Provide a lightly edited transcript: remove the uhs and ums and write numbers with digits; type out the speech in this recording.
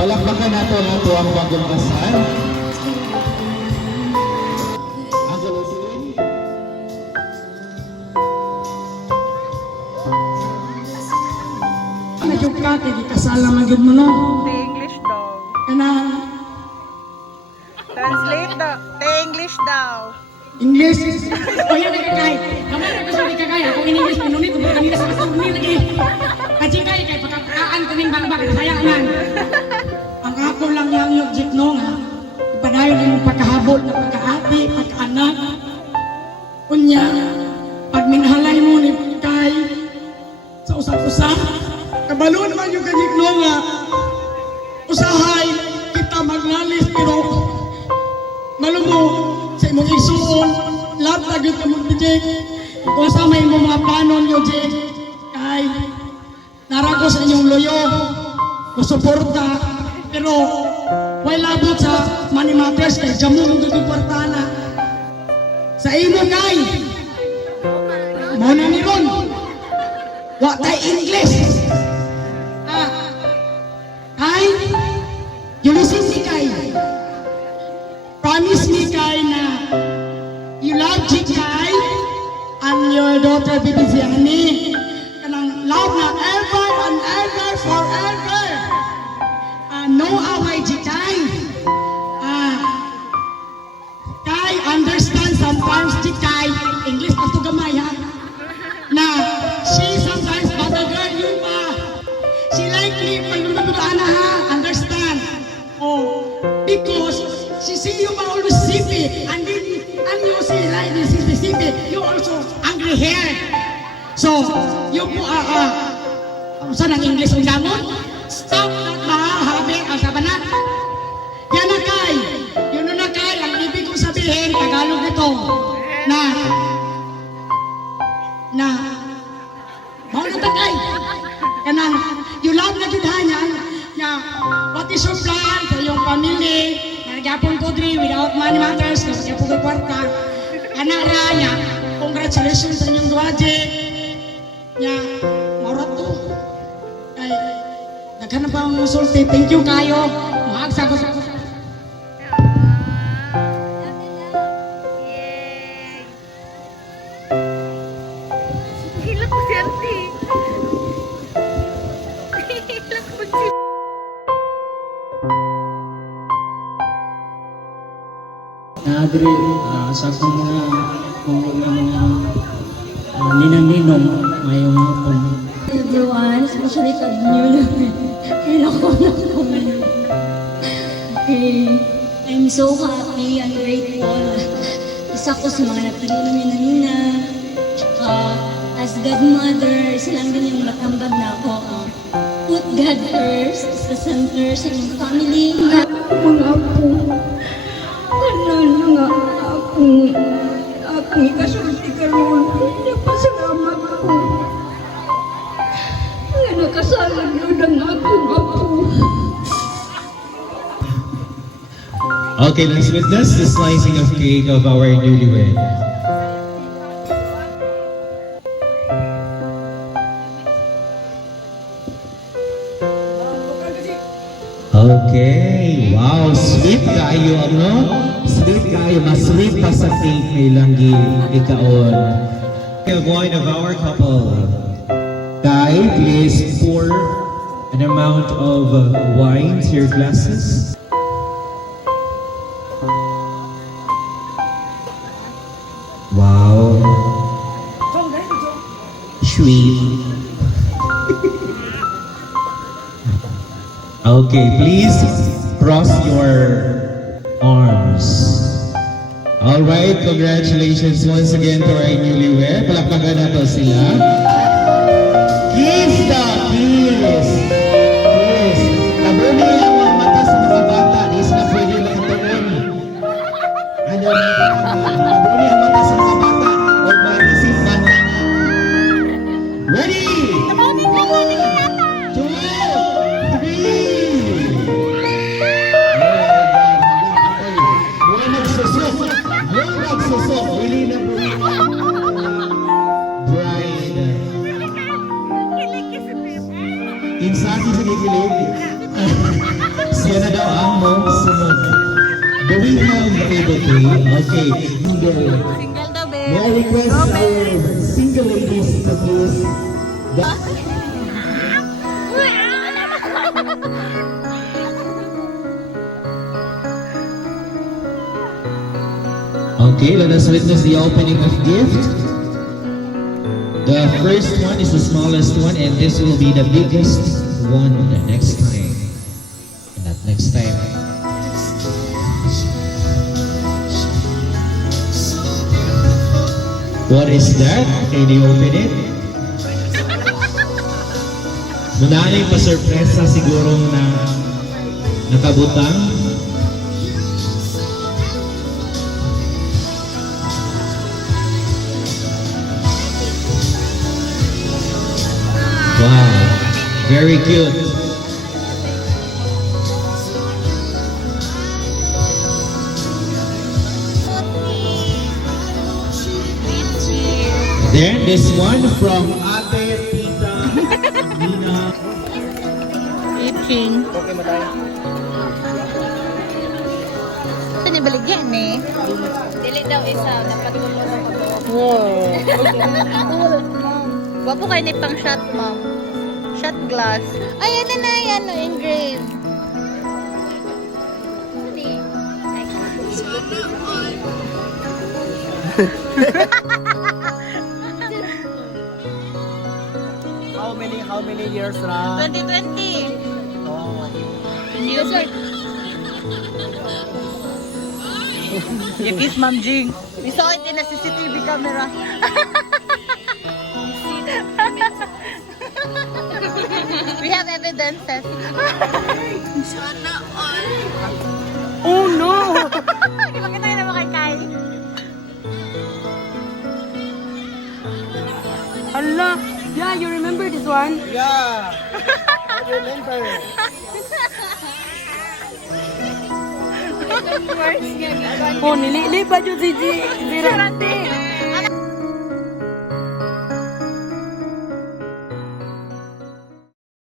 Palakpakan nato ang ato ang bagong kasal. Ang galusin. Nagyog ka, kaya kasala magyog mo no. The English daw. Kanang Translate daw. The English daw. English. O yan ay kakay. Kamay na gusto ni kakay. Ako in English, pinunit. Kung kanina sa kasuni lagi. Kajikay kay pagkakaan kaming bangbang. Sayang man. Ang ako lang yung object no nga. Ipadayon yung pagkahabol na pagkaati, pagkaanak. Kunya, pag minhalay mo ni kay sa usap-usap, kabalo naman yung kanyigno nga. Usahay, kita maglalis pero malumo sa imong isuon, lahat na gyud kamong dijik. Kung sa may mga panon nyo, Jik, kay narako sa inyong loyo, kusuporta, pero way labot sa money matters kay jamu mong dito kwartana. Sa imo kay, mo na ni Ron, wa tay English. Kay, you listen me kay, promise me kay na you love Jikay and your daughter Bibiziani. Kanang love na ever and ever forever. No away Jikay. Kay understand sometimes Jikay, English pa to gamay ha. Na she sometimes bata girl yun pa. She likely pagdududaan na ha. Understand? Oh, because she see you ba always sippy and you see like this is the sippy, you also angry hair. So, you po saan ang English ang gamon? Stop that mahahabi ang sabanat. Yan na kay. Yun na kay. Ang ibig kong sabihin, Tagalog nito. Mauna ta kay. Kanang, you love na gidhanyan. What is your plan sa iyong family? Nagyapon ko diri without money matters. Nagyapon ko kwarta. Kanara niya, congratulations sa inyong duwaje. Nya, marat to. Ay, daghan na pa ang musulti. Thank you kayo. Mahag sa gusto. Yay! Hila ko si Auntie. Hila ko si Adri, sa akong mga ninang-ninong ngayong hapon. Everyone, especially sa new kailan ko na Okay, I'm so happy and grateful. Isa ko sa mga napili namin na nina. As godmother, isa lang din yung matambag na ako. Put God first sa center sa inyong family. Mga apo, mga akong ikasulti karoon. Nagpasalamat ko. Nga nakasalag yun ang akong apo. Okay, let's witness the slicing of cake of our newlywed. Okay, wow, sweet kayo, ano? Sweet kayo, mas sweet pa sa cake kay Langgi ikaon. The wine of our couple. Kai, please pour an amount of wine to your glasses. Wow. Sweet. Okay, please cross your arms. All right, congratulations once again to our newlywed. Palakpakan nato sila. Kiss the kiss. Kiss. Nabuni ang mga mata sa mga bata. Di sila pwede magtuon. Ano nabuni ang mata sa mga bata. Huwag magising bata. Ready? Two, three. Huwag nagsusok. Huwag nagsusok. Hili na po. Bride. sunod. Do we have able to? Okay. Single daw, May I babe. request our single ladies to please. Okay, let us witness the opening of gift. The first one is the smallest one, and this will be the biggest one the next time. Not next time. What is that? Can you open it? Munaling pa-surpresa sigurong na nakabutang. Wow, very cute. Then this one from Ate Tita Nina. Eating. Ito ni baligyan eh. Dili daw isa. Napatulog ako. Wow. Wapo kayo ni pang shot, ma'am. Shot glass. Ay, ano na yan, no, engraved. How many years na? 2020. Oh. Yes, sir. You kiss Ma'am Jing. We saw it in a CCTV camera. We have evidences. Oh no! Di ba kita naman kay Kai? Allah! Yeah, you remember this one? Yeah. I remember. Oh, nilili pa dyan si Zira.